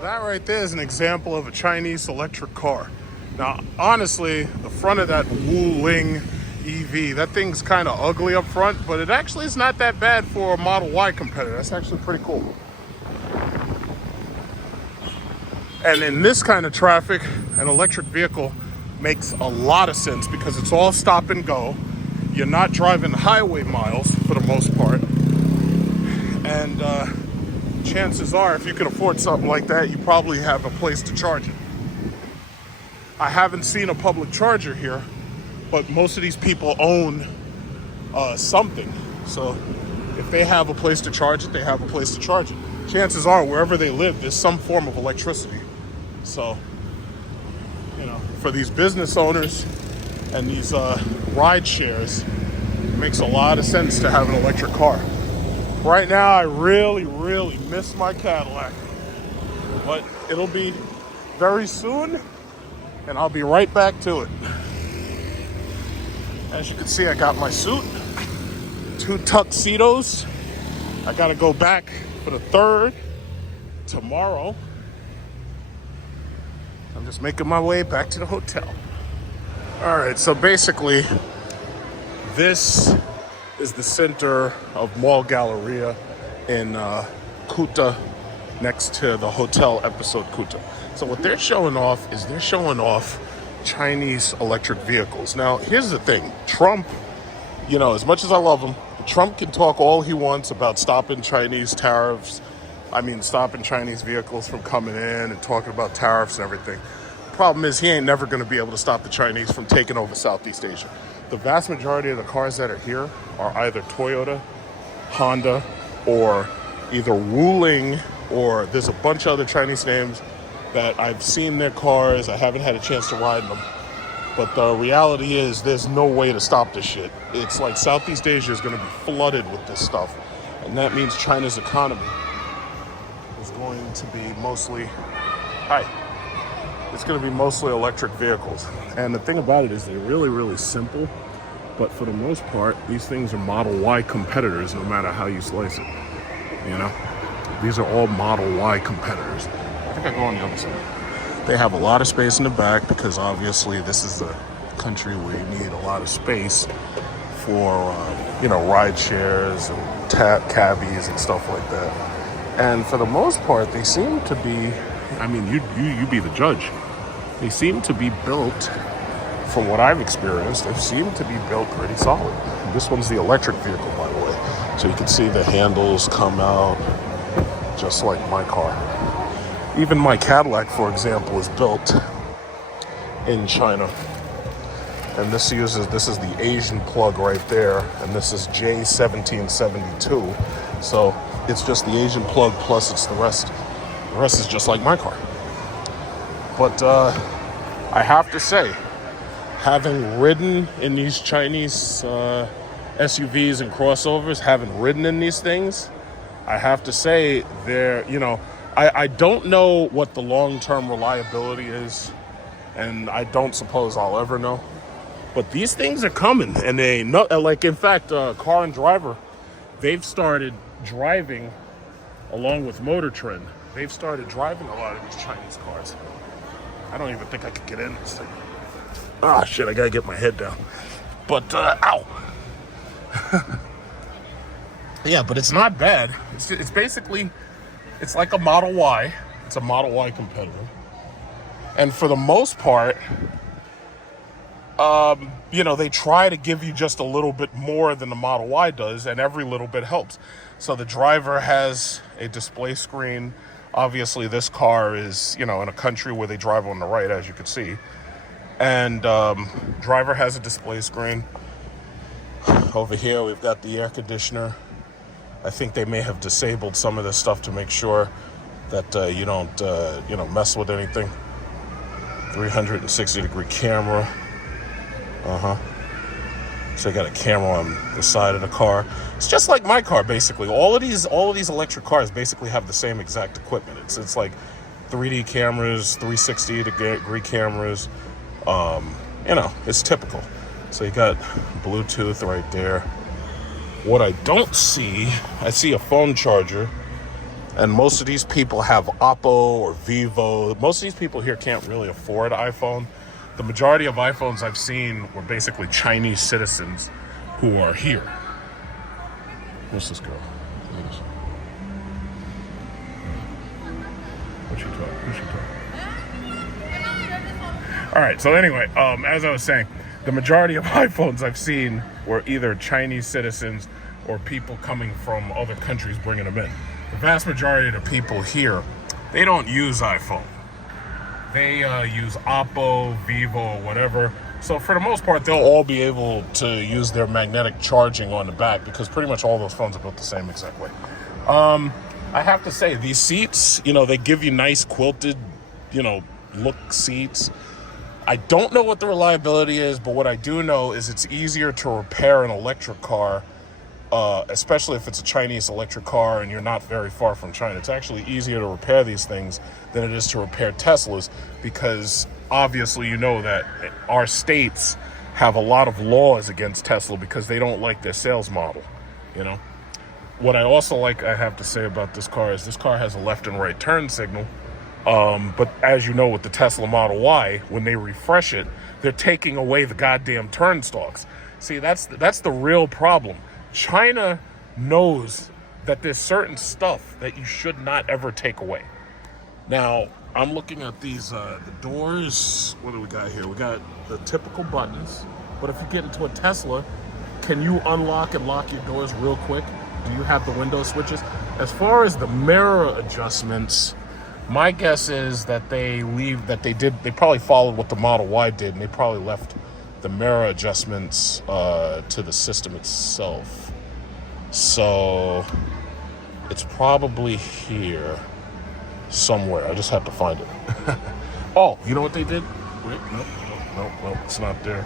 That right there is an example of a Chinese electric car. Now, honestly, the front of that Wuling EV, that thing's kind of ugly up front, but it actually is not that bad for a Model Y competitor. That's actually pretty cool. And in this kind of traffic, an electric vehicle makes a lot of sense because it's all stop and go. You're not driving highway miles for the most part. And chances are, if you can afford something like that, you probably have a place to charge it. I haven't seen a public charger here, but most of these people own something. So if they have a place to charge it, they have a place to charge it. Chances are, wherever they live, there's some form of electricity. So, you know, for these business owners and these ride shares, it makes a lot of sense to have an electric car. Right now, I really miss my Cadillac, but it'll be very soon, and I'll be right back to it. As you can see, I got my suit, 2 tuxedos. I gotta go back for the 3rd tomorrow. I'm just making my way back to the hotel. All right, so basically, this is the center of Mall Galleria in Kuta, next to the hotel episode Kuta. So what they're showing off is they're showing off Chinese electric vehicles. Now, here's the thing. Trump, you know, as much as I love him, Trump can talk all he wants about stopping Chinese tariffs. I mean, stopping Chinese vehicles from coming in and talking about tariffs and everything. The problem is he ain't never going to be able to stop the Chinese from taking over Southeast Asia. The vast majority of the cars that are here are either Toyota, Honda, or either Wuling, or there's a bunch of other Chinese names that I've seen their cars. I haven't had a chance to ride them. But the reality is there's no way to stop this shit. It's like Southeast Asia is going to be flooded with this stuff. And that means China's economy is going to be mostly, it's going to be mostly electric vehicles. And the thing about it is they're really simple. But for the most part, these things are Model Y competitors, no matter how you slice it. You know? These are all Model Y competitors. I think I go on the other side. They have a lot of space in the back because obviously this is a country where you need a lot of space for, you know, ride shares and cabbies and stuff like that. And for the most part, they seem to be, I mean, you be the judge. They seem to be built, from what I've experienced, they seem to be built pretty solid. This one's the electric vehicle, by the way. So you can see the handles come out just like my car. Even my Cadillac, for example, is built in China. And this is the Asian plug right there. And this is J1772. So it's just the Asian plug plus it's the rest. The rest is just like my car. But I have to say, having ridden in these Chinese SUVs and crossovers, having ridden in these things, I have to say they're, you know, I don't know what the long-term reliability is, and I don't suppose I'll ever know. But these things are coming, and they know, like, in fact, Car and Driver, they've started driving along with Motor Trend. They've started driving a lot of these Chinese cars. I don't even think I could get in this thing. Ah, shit, I gotta get my head down. But, ow. Yeah, but it's not bad. It's basically, it's like a Model Y. It's a Model Y competitor. And for the most part, you know, they try to give you just a little bit more than the Model Y does, and every little bit helps. So the driver has a display screen. Obviously, this car is, you know, in a country where they drive on the right, as you can see. And driver has a display screen. Over here, we've got the air conditioner. I think they may have disabled some of this stuff to make sure that you don't, you know, mess with anything. 360-degree camera. So I got a camera on the side of the car. It's just like my car, basically. All of these electric cars basically have the same exact equipment. It's like 3D cameras, 360-degree cameras. You know, it's typical. So you got Bluetooth right there. What I don't see, I see a phone charger, And most of these people have Oppo or Vivo. Most of these people here can't really afford iPhone. The majority of iPhones I've seen were basically Chinese citizens who are here. What's this girl? What's she talking? Who's she talking? All right. So anyway, as I was saying, the majority of iPhones I've seen were either Chinese citizens or people coming from other countries bringing them in. The vast majority of the people here, they don't use iPhone. They use Oppo, Vivo, whatever. So for the most part, they'll all be able to use their magnetic charging on the back because pretty much all those phones are built the same exact way. I have to say, these seats, they give you nice quilted, look seats. I don't know what the reliability is, but what I do know is it's easier to repair an electric car, especially if it's a Chinese electric car and you're not very far from China. It's actually easier to repair these things than it is to repair Teslas because obviously you know that our states have a lot of laws against Tesla because they don't like their sales model, What I also like, I have to say about this car is this car has a left and right turn signal. But as you know, with the Tesla Model Y, when they refresh it, they're taking away the goddamn turn stalks. See, that's the real problem. China knows that there's certain stuff that you should not ever take away. Now, I'm looking at these, the doors. What do we got here? We got the typical buttons. But if you get into a Tesla, can you unlock and lock your doors real quick? Do you have the window switches? As far as the mirror adjustments, my guess is that they probably followed what the Model Y did, and they probably left the mirror adjustments to the system itself. So it's probably here somewhere. I just have to find it. Oh, you know what they did? Wait, nope, it's not there.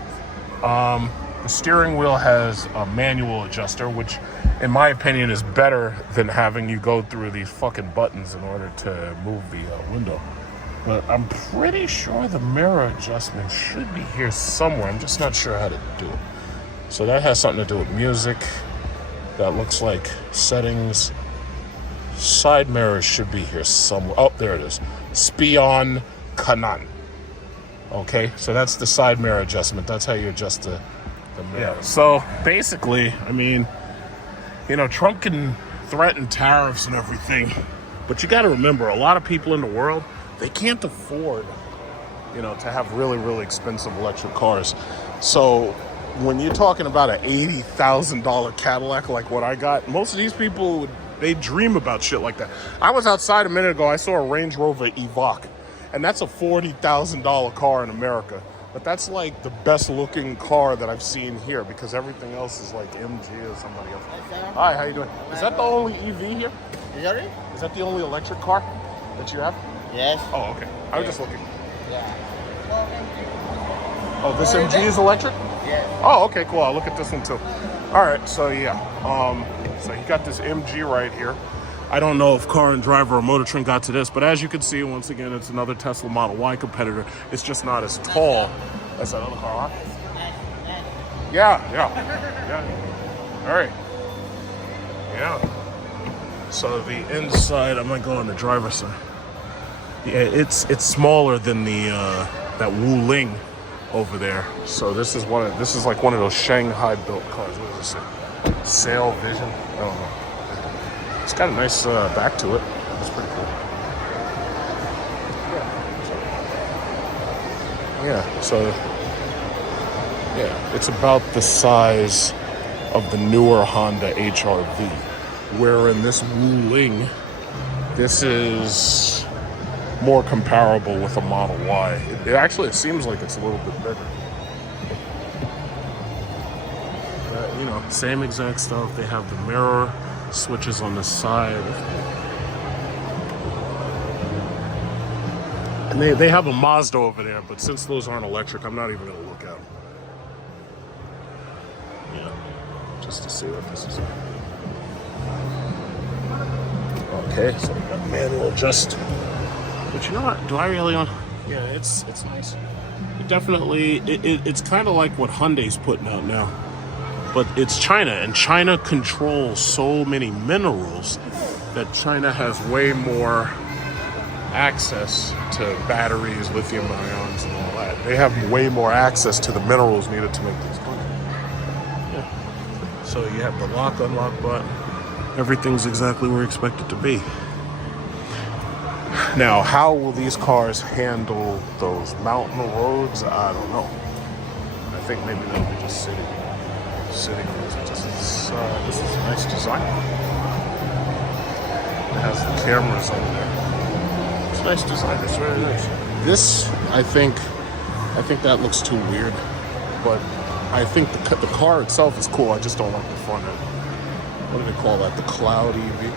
The steering wheel has a manual adjuster, which in my opinion is better than having you go through these fucking buttons in order to move the window. But I'm pretty sure the mirror adjustment should be here somewhere. I'm just not sure how to do it. So that has something to do with music. That looks like settings. Side mirrors should be here somewhere. Oh, there it is. Spion Kanan. Okay, so that's the side mirror adjustment. That's how you adjust the mirror. Yeah, so basically, Trump can threaten tariffs and everything, but you got to remember, a lot of people in the world, they can't afford, to have really, really expensive electric cars. So when you're talking about an $80,000 Cadillac like what I got, most of these people, they dream about shit like that. I was outside a minute ago, I saw a Range Rover Evoque, and that's a $40,000 car in America. But that's like the best looking car that I've seen here because everything else is like MG or somebody else. Hi, how you doing? Is that the only EV here? Sorry? Is that the only electric car that you have? Yes. Oh, okay. I was just looking. Yeah. Oh, this MG is electric? Yes. Oh, okay, cool. I'll look at this one too. All right, so yeah. So you got this MG right here. I don't know if Car and Driver or Motor Trend got to this, but as you can see, once again, it's another Tesla Model Y competitor. It's just not as tall as that other car, huh? Yeah. All right. Yeah. So the inside, I might go on the driver's side. Yeah, it's smaller than the that Wu Ling over there. So this is like one of those Shanghai built cars. What does it say? Sail Vision? I don't know. It's got a nice back to it. That's pretty cool. Yeah, it's about the size of the newer Honda HR-V. Where in this Wu Ling, this is more comparable with a Model Y. It seems like it's a little bit bigger. Same exact stuff. They have the mirror switches on the side. And they have a Mazda over there, but since those aren't electric, I'm not even going to look at them. Yeah, just to see what this is. Okay, so we got manual adjust. But you know what? Do I really want? Yeah, it's nice. It's kind of like what Hyundai's putting out now. But it's China, and China controls so many minerals that China has way more access to batteries, lithium ions, and all that. They have way more access to the minerals needed to make these cars. Yeah. So you have the lock, unlock button. Everything's exactly where you expect it to be. Now, how will these cars handle those mountain roads? I don't know. I think maybe they'll be just city roads. This is a nice design. It has the cameras on there. It's a nice design. It's very nice. This, I think that looks too weird. But I think the car itself is cool. I just don't like the front end. What do they call that? The Cloud EV?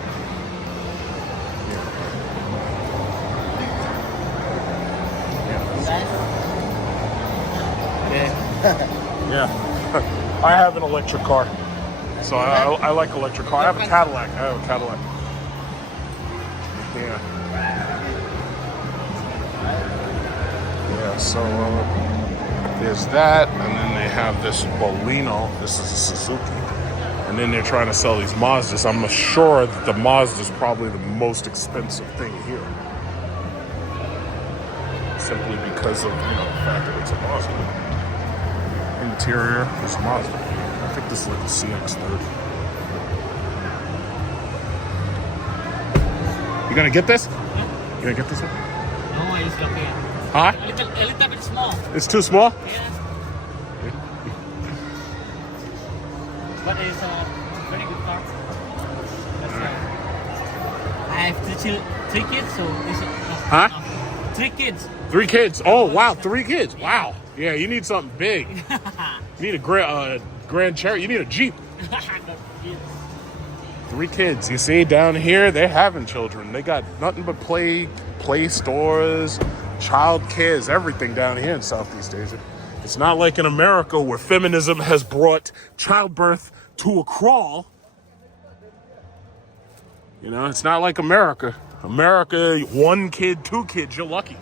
Yeah. I have an electric car. So I like electric car. I have a Cadillac. Yeah. Yeah, so there's that, and then they have this Bolino. This is a Suzuki. And then they're trying to sell these Mazdas. I'm sure that the Mazda is probably the most expensive thing here. Simply because of, the fact that it's a Mazda. Interior is Mazda. I think this is like a CX-30. You gonna get this? You gonna get this one? No, it's okay. Huh? A little bit small. It's too small? Yeah. But it's a very good car. I have three kids, so this is Huh? 3 kids. 3 kids. Oh, wow. 3 kids. Wow. Yeah, you need something big. You need a Grand Cherokee. You need a Jeep. 3 kids. You see, down here, they're having children. They got nothing but play stores, child cares, everything down here in Southeast Asia. It's not like in America where feminism has brought childbirth to a crawl. It's not like America. America, 1 kid, 2 kids, you're lucky.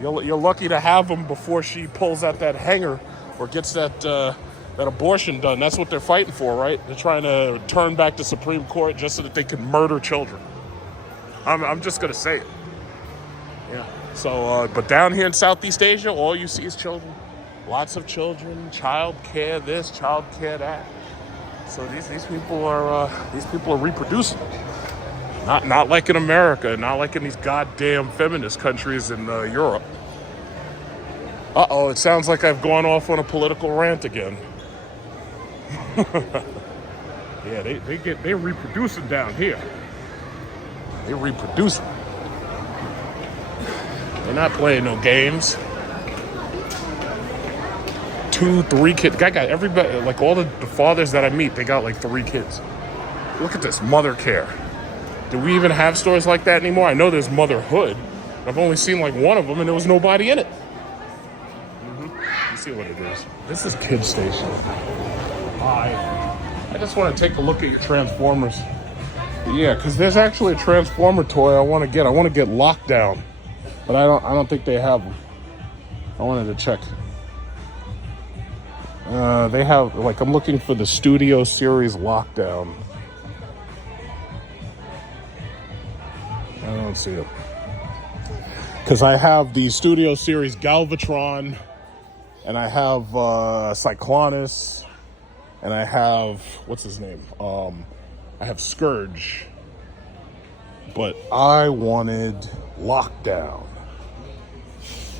You're lucky to have them before she pulls out that hanger or gets that abortion done. That's what they're fighting for, right? They're trying to turn back the Supreme Court just so that they can murder children. I'm just gonna say it. Yeah. So, but down here in Southeast Asia, all you see is children. Lots of children, child care this, child care that. So these people are reproducing. Not like in America, not like in these goddamn feminist countries in Europe. Uh-oh, it sounds like I've gone off on a political rant again. Yeah, they're reproducing down here. They're reproducing. They're not playing no games. 2, 3 kids. I got everybody, like all the fathers that I meet, they got like 3 kids. Look at this, mother care. Do we even have stores like that anymore? I know there's Motherhood. I've only seen like one of them and there was nobody in it. You see what it is. This is Kid Station. I just want to take a look at your Transformers. Yeah, because there's actually a Transformer toy I want to get. I want to get Lockdown. But I don't think they have them. I wanted to check. They have, like, I'm looking for the Studio Series Lockdown. I don't see it. Because I have the Studio Series Galvatron, and I have Cyclonus, and I have, what's his name? I have Scourge. But I wanted Lockdown.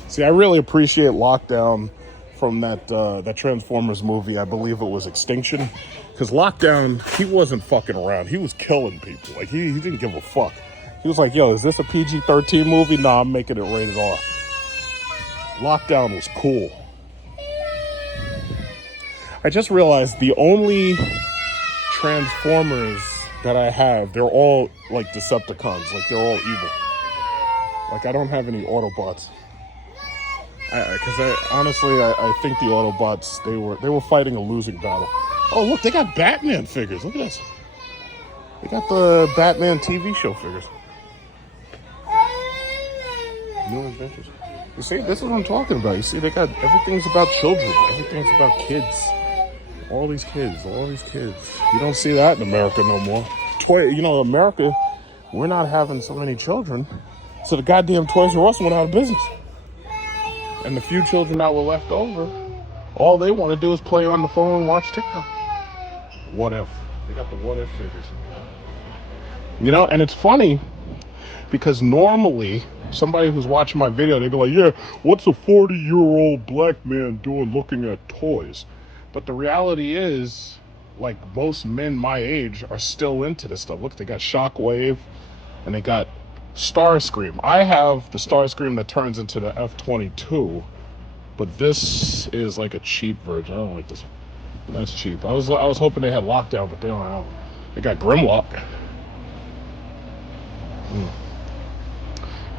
See, I really appreciate Lockdown from that Transformers movie. I believe it was Extinction. Because Lockdown, he wasn't fucking around. He was killing people. Like, he didn't give a fuck. He was like, yo, is this a PG-13 movie? Nah, I'm making it rated R. Lockdown was cool. I just realized the only Transformers that I have, they're all like Decepticons. Like, they're all evil. Like, I don't have any Autobots. Because honestly, I think the Autobots, they were fighting a losing battle. Oh, look, they got Batman figures. Look at this. They got the Batman TV show figures. New Adventures. You see, this is what I'm talking about. You see, they got, everything's about children. Everything's about kids. All these kids. You don't see that in America no more. America, we're not having so many children. So the goddamn Toys R Us went out of business. And the few children that were left over, all they want to do is play on the phone and watch TikTok. What if? They got the what if figures. You know, and it's funny because normally somebody who's watching my video, they go like, yeah, what's a 40-year-old black man doing looking at toys? But the reality is, like, most men my age are still into this stuff. Look, they got Shockwave and they got Starscream. I have the Starscream that turns into the F-22, but this is like a cheap version. I don't like this one. That's cheap. I was hoping they had Lockdown, but they don't have. They got Grimlock.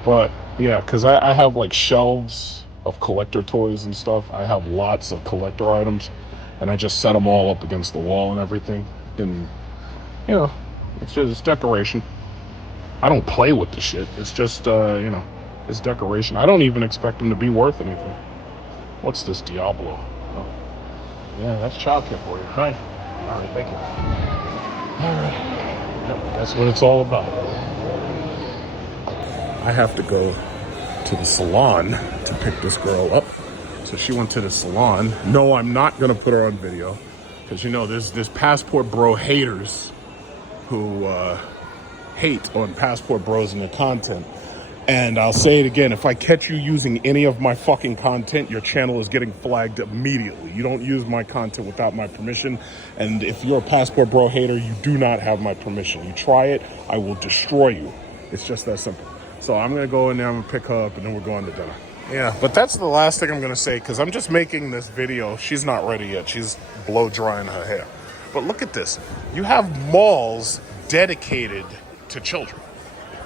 But yeah, because I have like shelves of collector toys and stuff. I have lots of collector items, and I just set them all up against the wall and everything. And you know, it's decoration. I don't play with the shit. It's just you know, it's decoration. I don't even expect them to be worth anything. What's this Diablo? Oh. Yeah, that's childcare for you. Hi. All right, thank you. All right. Yep, that's what it's all about. I have to go to the salon to pick this girl up. So she went to the salon. No, I'm not gonna put her on video because you know there's Passport Bro haters who hate on Passport Bros and their content. And I'll say it again, if I catch you using any of my fucking content, your channel is getting flagged immediately. You don't use my content without my permission. And if you're a Passport Bro hater, you do not have my permission. You try it, I will destroy you. It's just that simple. So I'm gonna go in there, I'm gonna pick her up, and then we're going to dinner. Yeah, but that's the last thing I'm gonna say, because I'm just making this video. She's not ready yet. She's blow drying her hair. But look at this. You have malls dedicated to children.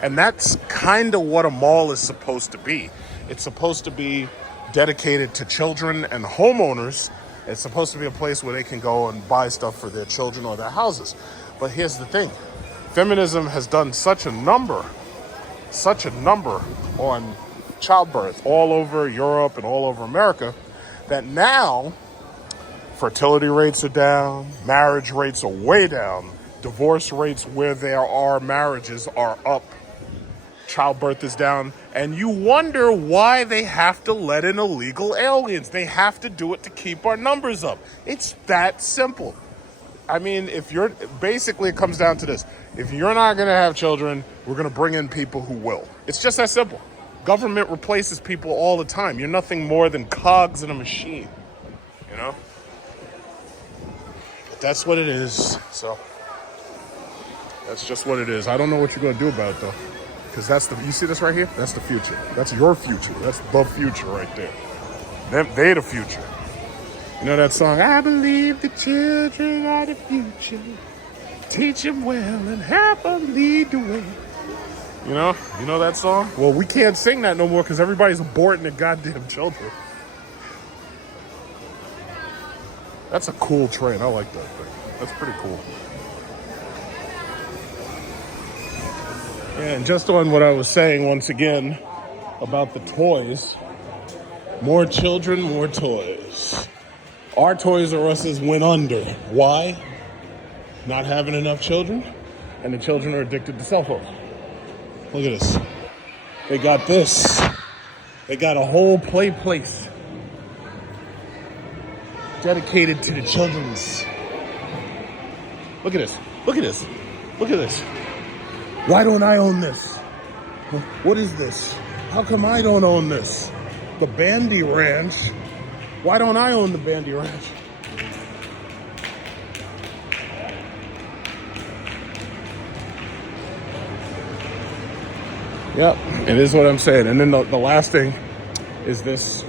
And that's kind of what a mall is supposed to be. It's supposed to be dedicated to children and homeowners. It's supposed to be a place where they can go and buy stuff for their children or their houses. But here's the thing. Feminism has done such a number on childbirth all over Europe and all over America that now fertility rates are down, marriage rates are way down, divorce rates where there are marriages are up. Childbirth is down, and you wonder why they have to let in illegal aliens. They have to do it to keep our numbers up. It's that simple. I mean, basically it comes down to this. If you're not gonna have children, we're gonna bring in people who will. It's just that simple. Government replaces people all the time. You're nothing more than cogs in a machine, you know? But that's what it is, so. That's just what it is. I don't know what you're gonna do about it though. Because you see this right here? That's the future. That's your future. That's the future right there. They're the future. You know that song? I believe the children are the future. Teach them well and help them lead the way. You know that song? Well, we can't sing that no more because everybody's aborting their goddamn children. That's a cool train. I like that thing. That's pretty cool. And just on what I was saying once again about the toys, more children, more toys. Our Toys R Us's went under. Why? Not having enough children, and the children are addicted to cell phones. Look at this. They got this. They got a whole place dedicated to the children's. Look at this. Look at this. Look at this. Why don't I own this? What is this? How come I don't own this? The Bandy Ranch. Why don't I own the Bandy Ranch? Yep, it is what I'm saying. And then the last thing is this.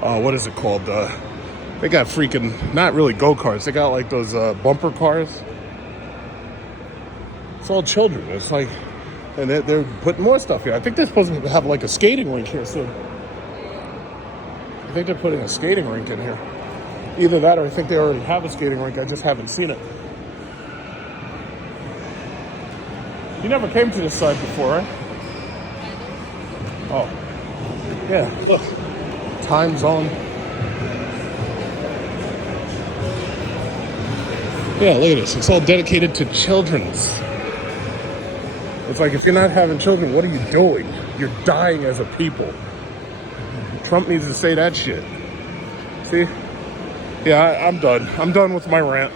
What is it called? They got freaking, not really go-karts. They got like those bumper cars. It's all children. It's like, and they're putting more stuff here. I think they're supposed to have like a skating rink here soon. I think they're putting a skating rink in here. Either that or I think they already have a skating rink. I just haven't seen it. You never came to this side before, right? Oh. Yeah, look. Time zone. Yeah, look at this. It's all dedicated to children's. It's like, if you're not having children, what are you doing? You're dying as a people. Trump needs to say that shit. See? Yeah, I'm done. I'm done with my rant.